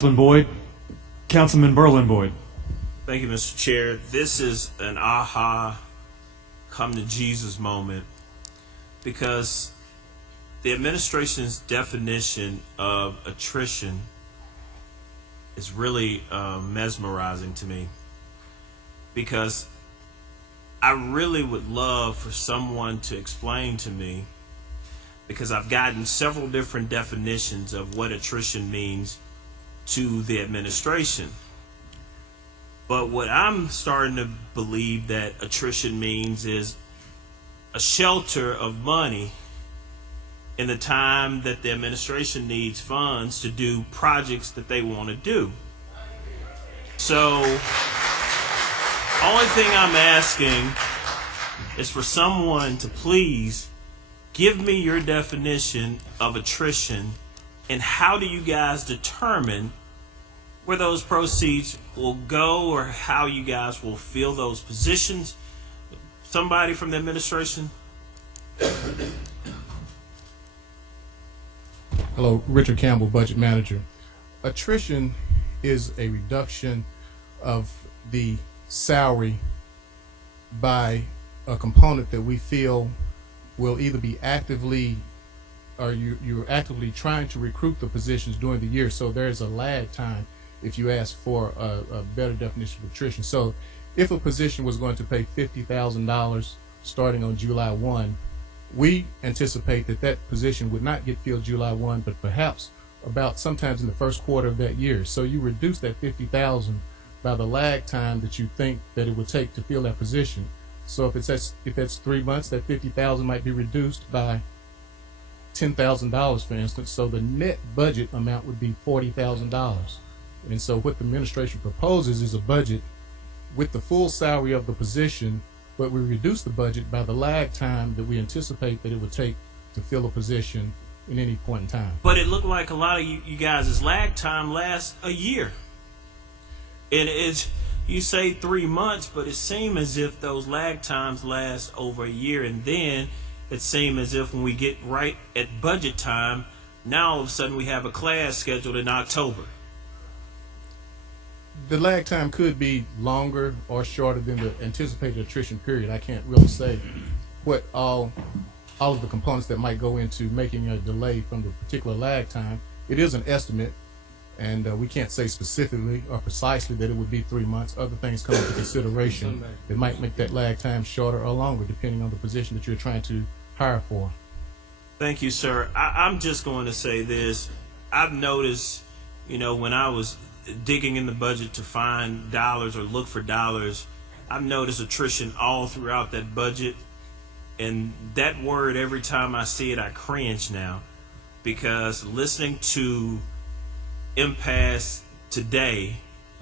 Boyd. Councilman Berlin Boyd. Thank you, Mr. Chair. This is an aha, come to Jesus moment, because the administration's definition of attrition is really mesmerizing to me, because I really would love for someone to explain to me, because I've gotten several different definitions of what attrition means to the administration. But what I'm starting to believe that attrition means is a shelter of money in the time that the administration needs funds to do projects that they want to do. So, only thing I'm asking is for someone to please give me your definition of attrition, and how do you guys determine where those proceeds will go, or how you guys will fill those positions? Somebody from the administration? Hello, Richard Campbell, Budget Manager. Attrition is a reduction of the salary by a component that we feel will either be actively, or you're actively trying to recruit the positions during the year. So there's a lag time if you ask for a better definition of attrition. So if a position was going to pay $50,000 starting on July 1, we anticipate that that position would not get filled July 1, but perhaps about sometimes in the first quarter of that year. So you reduce that $50,000 by the lag time that you think that it would take to fill that position. So if that's 3 months, that $50,000 might be reduced by $10,000, for instance. So the net budget amount would be $40,000. And so what the administration proposes is a budget with the full salary of the position, but we reduce the budget by the lag time that we anticipate that it would take to fill a position in any point in time. But it looked like a lot of you guys' lag time lasts a year. And you say 3 months, but it seems as if those lag times last over a year. And then it seems as if when we get right at budget time, now all of a sudden we have a class scheduled in October. The lag time could be longer or shorter than the anticipated attrition period. I can't really say what all of the components that might go into making a delay from the particular lag time. It is an estimate, and we can't say specifically or precisely that it would be 3 months. Other things come into consideration that might make that lag time shorter or longer, depending on the position that you're trying to hire for. Thank you, sir. I'm just going to say this. I've noticed, when I was digging in the budget to find dollars or look for dollars, I've noticed attrition all throughout that budget. And that word, every time I see it, I cringe now, because listening to impasse today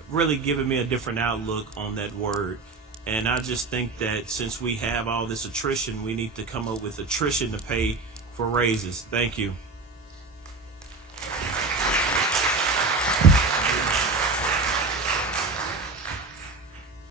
really giving me a different outlook on that word. And I just think that since we have all this attrition, we need to come up with attrition to pay for raises. Thank you.